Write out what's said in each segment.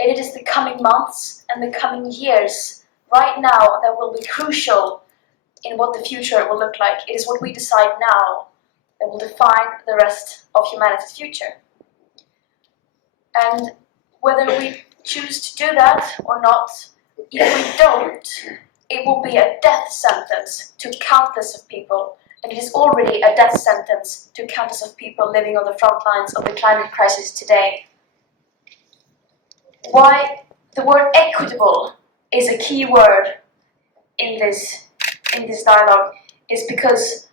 And it is the coming months and the coming years right now that will be crucial in what the future will look like. It is what we decide now that will define the rest of humanity's future. And whether we choose to do that or not, if we don't, it will be a death sentence to countless of people. And it is already a death sentence to countless of people living on the front lines of the climate crisis today. Why the word equitable is a key word in this dialogue is because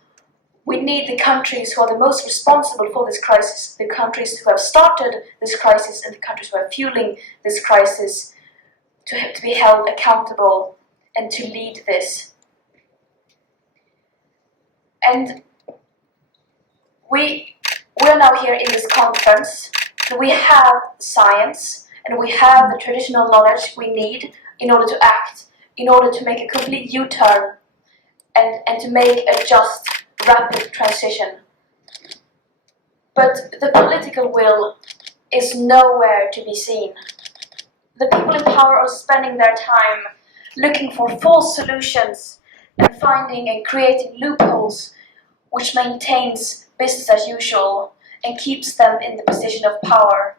we need the countries who are the most responsible for this crisis, the countries who have started this crisis and the countries who are fueling this crisis, to be held accountable and to lead this. And we're now here in this conference, and we have science and we have the traditional knowledge we need in order to act, in order to make a complete U-turn and to make a just, rapid transition. But the political will is nowhere to be seen. The people in power are spending their time looking for false solutions and finding and creating loopholes which maintains business as usual and keeps them in the position of power.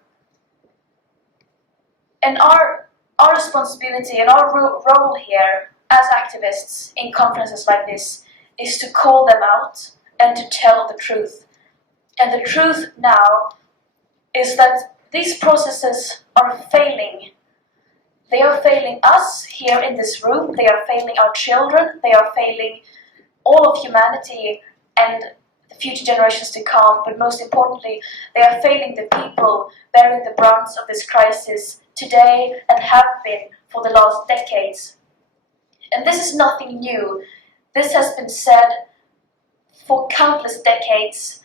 And our responsibility and our role here as activists in conferences like this is to call them out and to tell the truth. And the truth now is that these processes are failing. They are failing us here in this room, they are failing our children, they are failing all of humanity and the future generations to come, but most importantly, they are failing the people bearing the brunt of this crisis today and have been for the last decades. And this is nothing new. This has been said for countless decades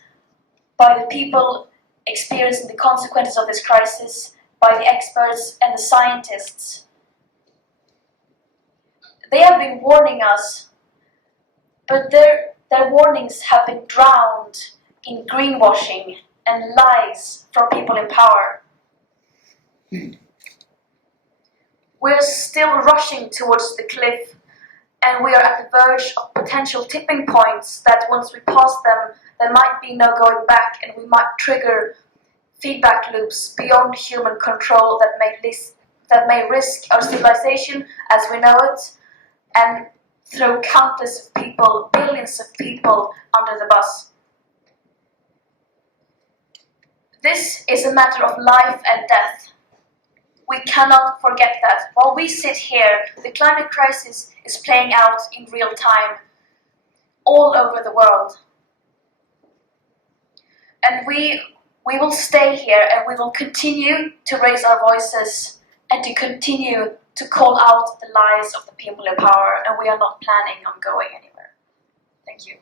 by the people experiencing the consequences of this crisis, by the experts and the scientists. They have been warning us, but their warnings have been drowned in greenwashing and lies from people in power. We're still rushing towards the cliff, and we are at the verge of potential tipping points that once we pass them, there might be no going back, and we might trigger feedback loops beyond human control that may risk our civilization as we know it, and throw countless of people, billions of people, under the bus. This is a matter of life and death. We cannot forget that. While we sit here, the climate crisis is playing out in real time, all over the world. And we will stay here and we will continue to raise our voices and to continue to call out the lies of the people in power, and we are not planning on going anywhere. Thank you.